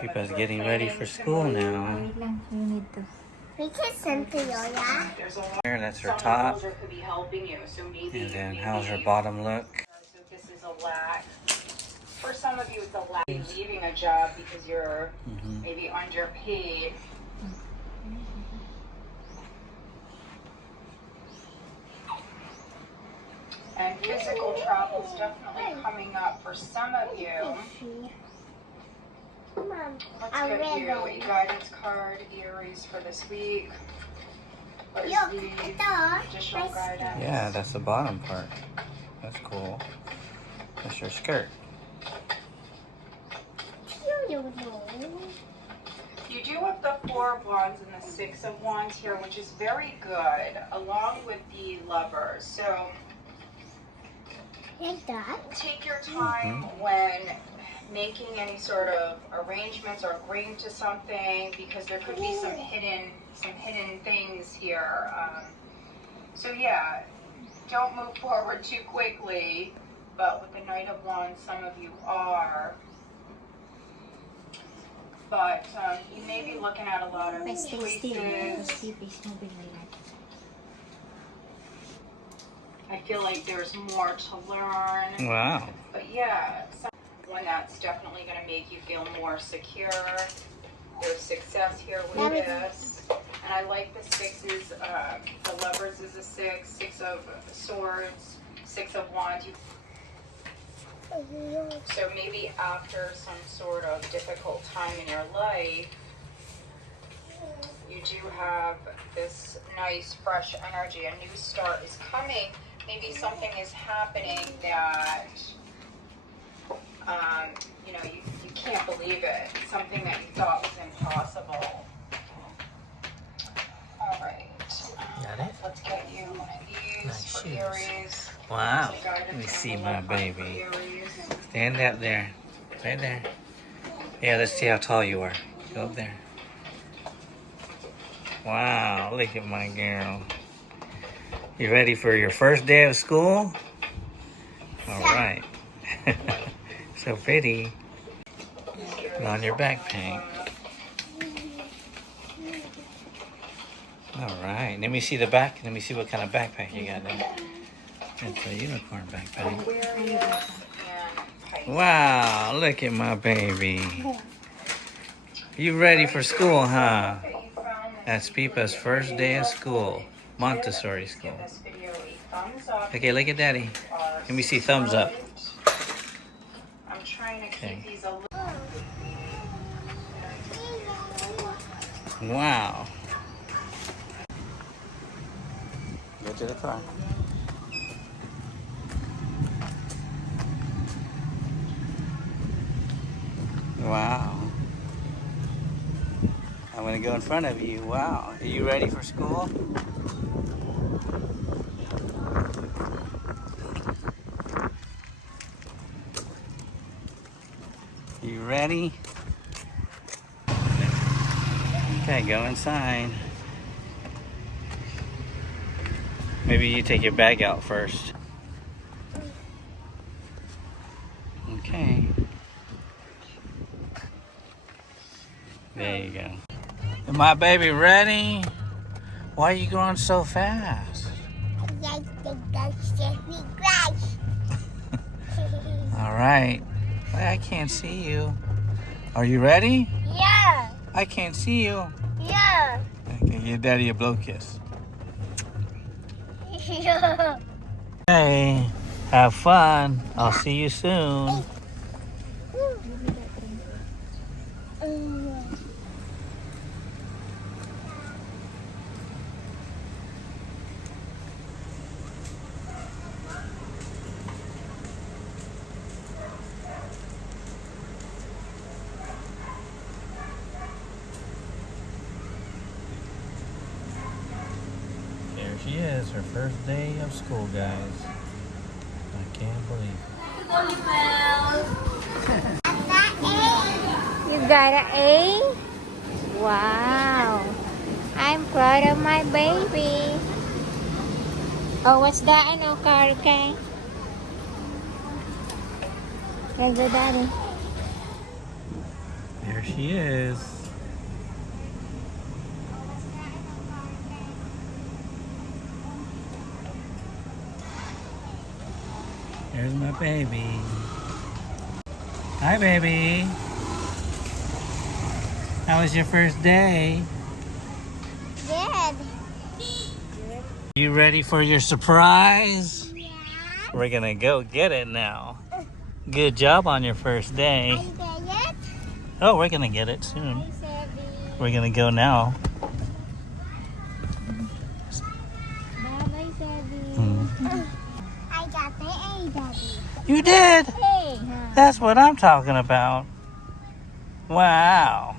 Pippa's getting ready for school now. Wait lang, you need to. We can send to Yoya. Here, that's her top. And then how's her bottom look? So this is a lack. For some of you, it's a lack in leaving a job because you're maybe underpaid. And physical travel is definitely coming up for some of you. Mom, What's good here? A guidance card, Aries for this week. What is the additional guidance? Yeah, that's the bottom part. That's cool. That's your skirt. You do have the Four of Wands and the Six of Wands here, which is very good, along with the Lovers. So Like that. take your time when making any sort of arrangements or agreeing to something, because there could be some hidden things here. So yeah, don't move forward too quickly. But with the Knight of Wands, some of you are. But you may be looking at a lot of choices. I feel like there's more to learn. Wow. But yeah, one that's definitely going to make you feel more secure. There's success here with this. And I like the sixes. The Lovers is a six. Six of Swords. Six of Wands. So maybe after some sort of difficult time in your life, you do have this nice fresh energy. A new start is coming. Maybe something is happening that you can't believe it. Something that you thought was impossible. All right. Got it? Let's get you one of these Nice for shoes. Aries. Wow. Let me see my baby. Stand up there. Right there. Yeah, let's see how tall you are. Go up there. Wow, look at my girl. You ready for your first day of school? All right. So pretty. Put on your backpack. All right. Let me see the back. Let me see what kind of backpack you got there. It's a unicorn backpack. Wow, look at my baby. You ready for school, huh? That's Pippa's first day of school. Montessori school. Okay, look at Daddy. Let me see thumbs up. I'm trying to Okay. keep these a little. Wow. Go to the car. Wow. I'm going to go in front of you. Wow. Are you ready for school? You ready? Okay, go inside. Maybe you take your bag out first. Okay. There you go. Is my baby ready? Why are you going so fast? All right. I can't see you. Are you ready? Yeah. I can't see you. Yeah. Okay, give Daddy a blow kiss. Yeah. Hey, have fun. I'll see you soon. There she is, her first day of school, guys. I can't believe it. You got an A? Wow. I'm proud of my baby. Oh, what's that? I know, car, okay? Let's go, Daddy. There she is. There's my baby. Hi, baby. How was your first day? Good. You ready for your surprise? Yeah. We're gonna go get it now. Good job on your first day. Are you get it? Oh, we're gonna get it soon. Hi, Sebby. We're gonna go now. Bye-bye, Sebby. I got the A, Daddy. You did? Hey. That's what I'm talking about. Wow.